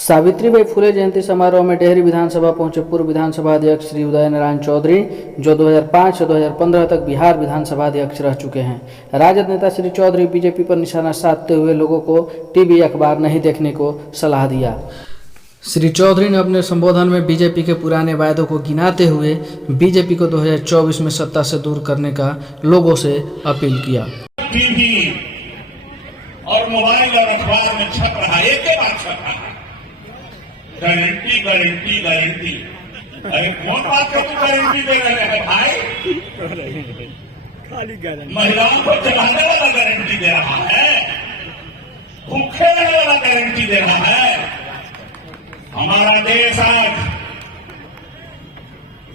सावित्रीबाई फुले जयंती समारोह में डेहरी विधानसभा पहुंचे पूर्व विधानसभा अध्यक्ष श्री उदय नारायण चौधरी, जो 2005 से 2015 तक बिहार विधानसभा अध्यक्ष रह चुके हैं। राजद नेता श्री चौधरी बीजेपी पर निशाना साधते हुए लोगों को टीवी अखबार नहीं देखने को सलाह दिया। श्री चौधरी ने अपने संबोधन में बीजेपी के पुराने वायदों को गिनाते हुए बीजेपी को 2024 में सत्ता से दूर करने का लोगों से अपील किया। टीवी और मोबाइल और अखबार में छप रहा है, एक के बाद छप रहा है, गारंटी गारंटी गारंटी। अरे कौन बात का तू गारंटी दे रहे हैं भाई? महिलाओं को चलाने वाला गारंटी दे रहा है, भूखे रहने वाला गारंटी दे रहा है। हमारा देश आज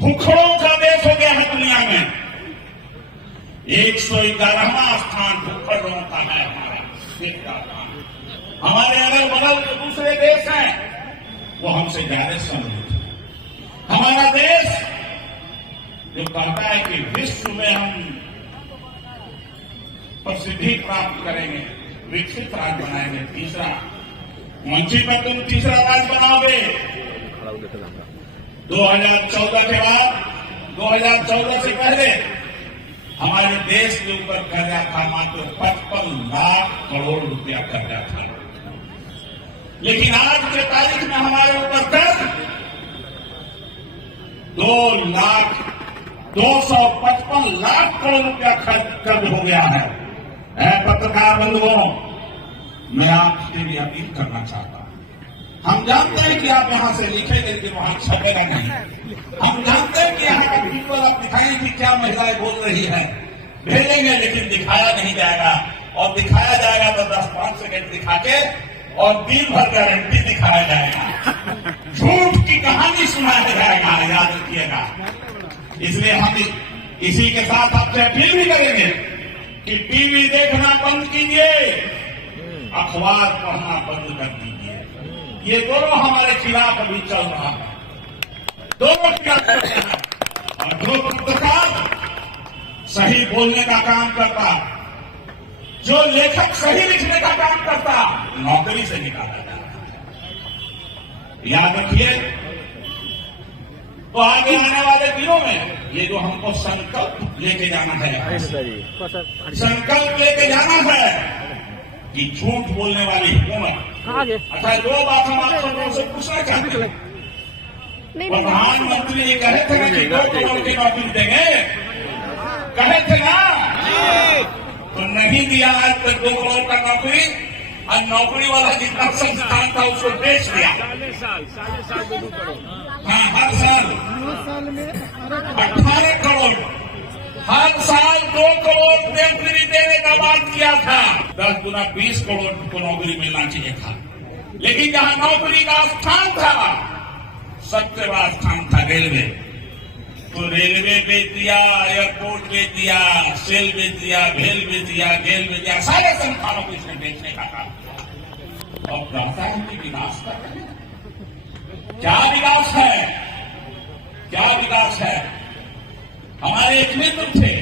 भूखों का देश हो गया है दुनिया में। 111वां स्थान भूखों का है हमारा देश का। हमारे अगल बगल जो दूसरे देश हैं वो हमसे ज्यादा समृद्ध है। हमारा देश जो कहता है कि विश्व में हम प्रसिद्धि प्राप्त करेंगे, विकसित राज्य बनाएंगे, तीसरा मंची पर तुम तीसरा राज्य बनाओगे। 2014 के बाद 2014 से पहले हमारे देश के ऊपर कर्जा था मात्र 55 लाख करोड़ रुपया कर्जा था, लेकिन आज के तारीख में हमारे ऊपर कर्ज 2,255 लाख करोड़ रुपया कर्ज हो गया है। पत्रकार बंधुओं, मैं आपसे भी अपील करना चाहता हूं। हम जानते हैं कि आप यहां से लिखेंगे कि वहां छपेगा नहीं। हम जानते हैं कि यहां का पीपल आप दिखाएंगे कि क्या महिलाएं बोल रही है, भेजेंगे, लेकिन दिखाया नहीं जाएगा। और दिखाया जाएगा तो 10-5 सेकंड दिखा के और दिन भर गारंटी दिखाया जाएगा, झूठ की कहानी सुनाया जाएगा, याद रखिएगा। इसलिए हम इसी के साथ आपसे अपील भी करेंगे कि टीवी देखना बंद कीजिए, अखबार पढ़ना बंद कर दीजिए। ये दोनों हमारे खिलाफ अभी चल रहा है, दोनों खिलाफ। और जो पत्रकार सही बोलने का काम करता, जो लेखक सही लिखने का काम करता, नौकरी से निकाला जाता है। याद रखिए, तो आगे आने वाले दिनों में ये जो हमको संकल्प लेके जाना है, संकल्प लेके जाना है कि झूठ बोलने वाली हुकूमत। अच्छा, जो बात हम आप लोगों से पूछना चाहते हैं, प्रधानमंत्री ये कहे थे कि 2 करोड़ की नौकरी देंगे, कहे थे ना, तो नहीं दिया आज तक 2 करोड़ का नौकरी। और नौकरी वाला जितना संस्थान था उसको बेच दिया। हाँ, हर साल 18 करोड़, हर साल 2 करोड़ नौकरी देने का बात किया था। 10 गुना 20 करोड़ को नौकरी मिलना चाहिए था। लेकिन जहां नौकरी का स्थान था, सबसे बड़ा स्थान था रेलवे, तो रेलवे बेच दिया, एयरपोर्ट बेच दिया, सेल बेच दिया, भेल बेच दिया, गेल बेच दिया, सारे संस्थानों को इसने बेचने का काम किया। और कहता है कि विकास कर रहे हैं। क्या विकास है, क्या विकास है? हमारे एक मित्र थे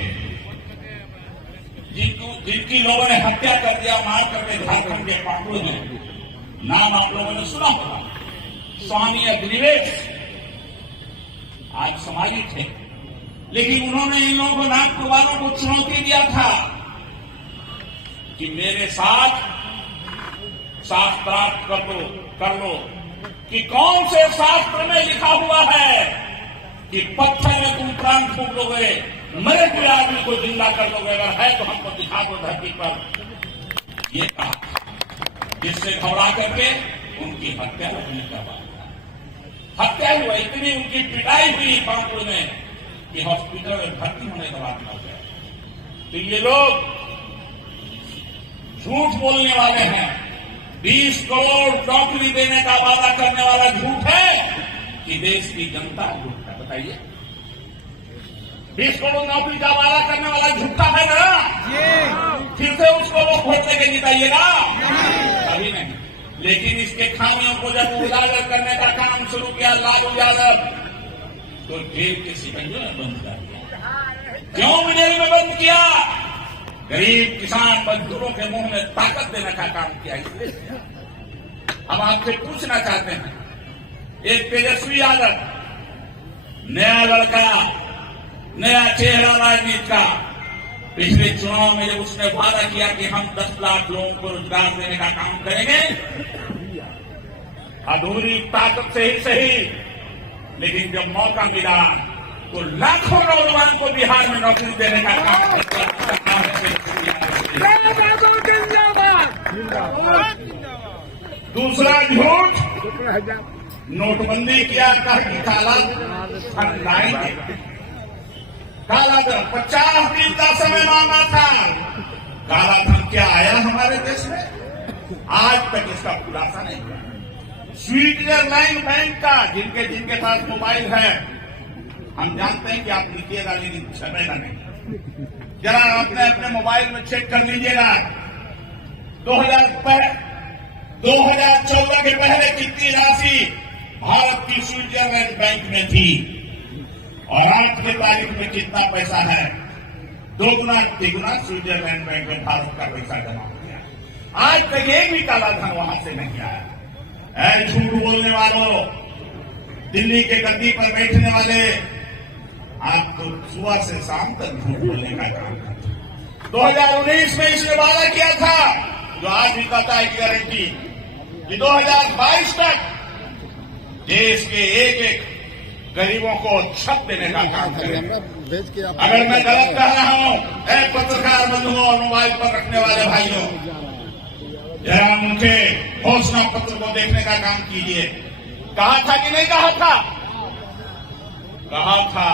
जिनकी लोगों ने हत्या कर दिया, मार करके झारखंड के पाकुड़ में, नाम आप लोगों ने सुना होगा, स्वामी अग्निवेश। आज समाजी थे, लेकिन उन्होंने इन लोगों को, नागपुर वालों को चुनौती दिया था कि मेरे साथ शास्त्रार्थ कर लो कि कौन से शास्त्र में लिखा हुआ है कि पत्थर में तुम प्राण फूंक लोगे, मरे हुए आदमी को जिंदा कर लोगे, अगर है तो हमको दिखा दो धरती पर। ये कहा, जिससे घबरा करके उनकी हत्या होने का बात, हत्या हुआ, इतनी उनकी पिटाई हुई पाकुड़ में कि हॉस्पिटल में भर्ती होने का बात मर गया। तो ये लोग झूठ बोलने वाले हैं। 20 करोड़ नौकरी देने का वादा करने वाला झूठ है कि देश की जनता झूठ है? बताइए, 20 करोड़ नौकरी का वादा करने वाला झूठा है ना? फिर से उसको वो वोट लेके जिताइएगा? अभी नहीं। लेकिन इसके खामियों को जब उजागर करने का काम शुरू किया लालू यादव, तो जेल के सिपाहियों ने बंद कर दिया। क्यों जेल में बंद किया? गरीब किसान मजदूरों के मुंह में ताकत देने का काम किया। इसलिए हम आपसे पूछना चाहते हैं, एक तेजस्वी यादव, नया लड़का, नया चेहरा राजनीति का, पिछले चुनाव में जब उसने वादा किया कि हम 10 लाख लोगों को रोजगार देने का काम करेंगे, अधूरी ताकत से ही सही, लेकिन जब मौका मिला तो लाखों नौजवान को बिहार में नौकरी देने का काम दूसरा झूठ, नोटबंदी किया, कहा कि काला धन लाएंगे। काला धन 50 दिन का समय मांगा था, काला धन क्या आया हमारे देश में? आज तक इसका खुलासा नहीं हुआ। स्विट्जरलैंड बैंक का, जिनके पास मोबाइल है, हम जानते हैं कि आप लिखिएगा लेकिन छपेगा नहीं। जरा अपने अपने मोबाइल में चेक कर लीजिएगा 2014 के पहले कितनी राशि भारत की स्विट्जरलैंड बैंक में थी और आज की तारीख में कितना पैसा है? 2 गुना 3 गुना स्विट्जरलैंड बैंक में भारत का पैसा जमा हो गया। आज तक एक भी काला धन वहां से नहीं आया। ऐ झूठ बोलने वालों, दिल्ली के गद्दी पर बैठने वाले, आप तो सुबह से शाम तक झूठ बोलने का काम करते हैं। 2019 में इसने वादा किया था, जो आज भी कहता है कि गारंटी, कि 2022 तक देश के एक एक गरीबों को छत देने का काम करेंगे। अगर मैं गलत कह रहा हूं, पत्रकार बंधुओं और मोबाइल पर रखने वाले भाइयों, जरा उनके घोषणा पत्र को देखने का काम कीजिए। कहा था कि नहीं कहा था? कहा था।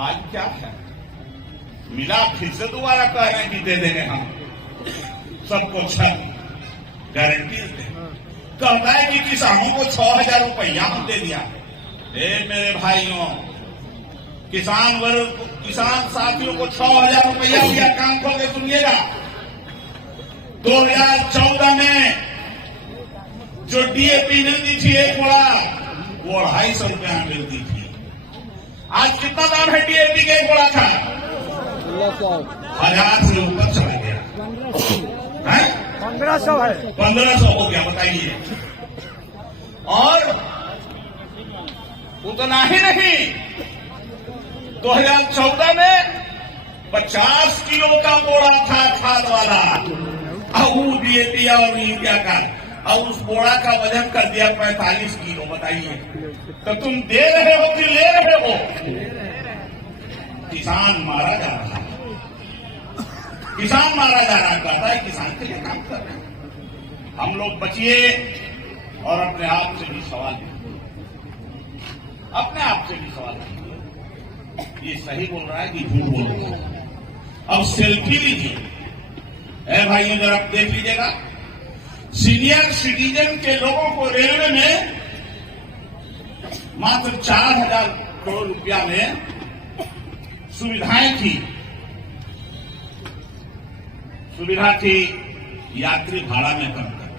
आज क्या है? मिला, फिर से दोबारा कह रहे हैं कि दे देंगे हम सबको छत, गारंटी देते। कहता है कि किसानों को 6,000 रुपया हम दे दिया। मेरे भाइयों, किसान साथियों को 6,000 रुपया दिया। काम खोल के सुनिएगा, 2014 में जो डीएपी मिलती थी एक बोरा, वो 250 रुपया मिलती थी। आज कितना दाम है डीएपी के एक बोरा का? 1000 से ऊपर चला गया। 1500 है, 1500 हो गया, बताइए। और उतना ही नहीं, 2014 में 50 किलो का बोरा था खाद वाला, और डीएपी और यूरिया का, और उस बोरा का वजन कर दिया 45 किलो। बताइए, तो तुम दे रहे हो कि ले रहे हो? किसान मारा जा रहा है, किसान मारा जा रहा है। कहता है किसान के लिए काम कर रहे हैं। हम लोग बचिए और अपने आप से भी सवाल कीजिए, अपने आप से भी सवाल कीजिए, ये सही बोल रहा है कि झूठ बोल रहा है? अब सेल्फी लीजिए। भाइयों, जरा आप देख लीजिएगा, सीनियर सिटीजन के लोगों को रेलवे में मात्र 4,000 करोड़ रुपया में सुविधाएं थी। सुविधा थी यात्री भाड़ा में कम कर,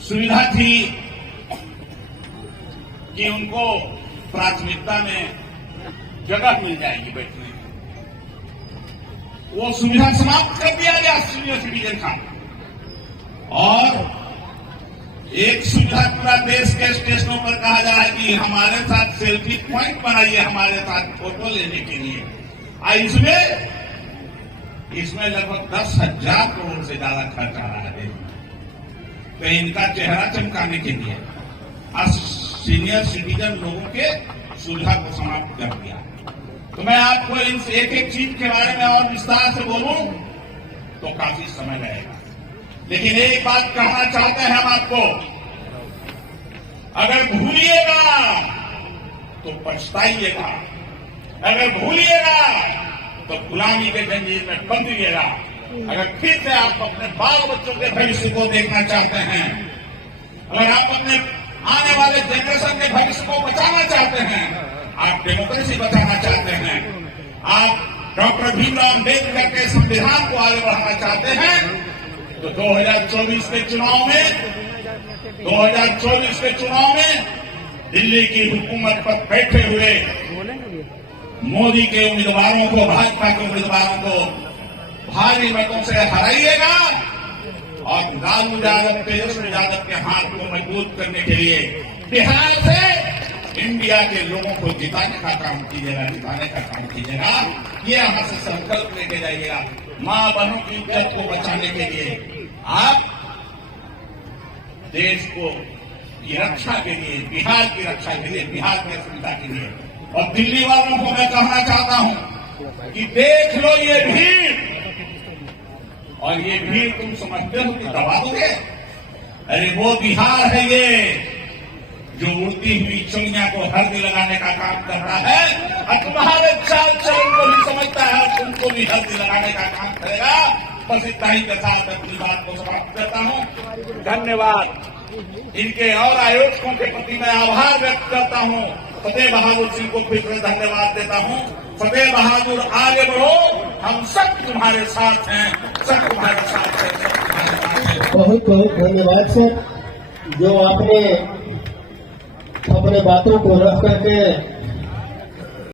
सुविधा थी कि उनको प्राथमिकता में जगह मिल जाएगी बैठने की। वो सुविधा समाप्त कर दिया गया सीनियर सिटीजन का, और एक सुविधा पूरा देश के स्टेशनों पर कहा जा रहा है कि हमारे साथ सेल्फी पॉइंट बनाइए, हमारे साथ फोटो लेने के लिए। इसमें लगभग 10,000 करोड़ से ज्यादा खर्च आ रहा है। तो इनका चेहरा चमकाने के लिए सीनियर सिटीजन लोगों के सुविधा को समाप्त कर दिया। तो मैं आपको इन एक एक चीज के बारे में और विस्तार से बोलूं तो काफी समय लगेगा, लेकिन एक बात कहना चाहते हैं हम आपको, अगर भूलिएगा तो पछताइएगा, अगर भूलिएगा तो गुलामी के जंजीर में बंधिएगा। अगर फिर से आप अपने बाल बच्चों के भविष्य को देखना चाहते हैं, अगर आप अपने आने वाले जनरेशन के भविष्य को बचाना चाहते हैं, आप डेमोक्रेसी बचाना चाहते हैं, आप डॉक्टर भीमराव अम्बेडकर के संविधान को आगे बढ़ाना चाहते हैं, तो 2024 के चुनाव में दिल्ली की हुकूमत पर बैठे हुए मोदी के उम्मीदवारों को, भाजपा के उम्मीदवारों को भारी मतों से हराइएगा और लालू यादव, तेजस्वी यादव के हाथ को मजबूत करने के लिए बिहार से इंडिया के लोगों को जिताने का काम कीजिएगा, जिताने का काम कीजिएगा। ये यहाँ से संकल्प लेके जाइएगा। माँ बहनों की इज्जत को बचाने के लिए आप देश को की रक्षा के लिए, बिहार की रक्षा के लिए, बिहार की अस्मिता के लिए, और दिल्ली वालों को मैं कहना चाहता हूं कि देख लो ये भीड़, और ये भीड़ तुम समझते हो कि दबा दोगे? अरे वो बिहार है ये जो उड़ती हुई चिड़िया को हल्दी लगाने का काम कर रहा है, और तुम्हारे चाल चलन को भी समझता है, तुमको भी हल्दी लगाने का काम करेगा। बस इतना ही के साथ अपनी बात को समाप्त करता हूं। धन्यवाद। इनके और आयोजकों के प्रति मैं आभार व्यक्त करता हूं। फतेह बहादुर सिंह को फिर से धन्यवाद देता हूं। फतेह बहादुर आगे बढ़ो, हम सब तुम्हारे साथ हैं, सब तुम्हारे साथ हैं, सब तुम्हारे साथ हैं। बहुत बहुत धन्यवाद सर, जो आपने अपने बातों को रख करके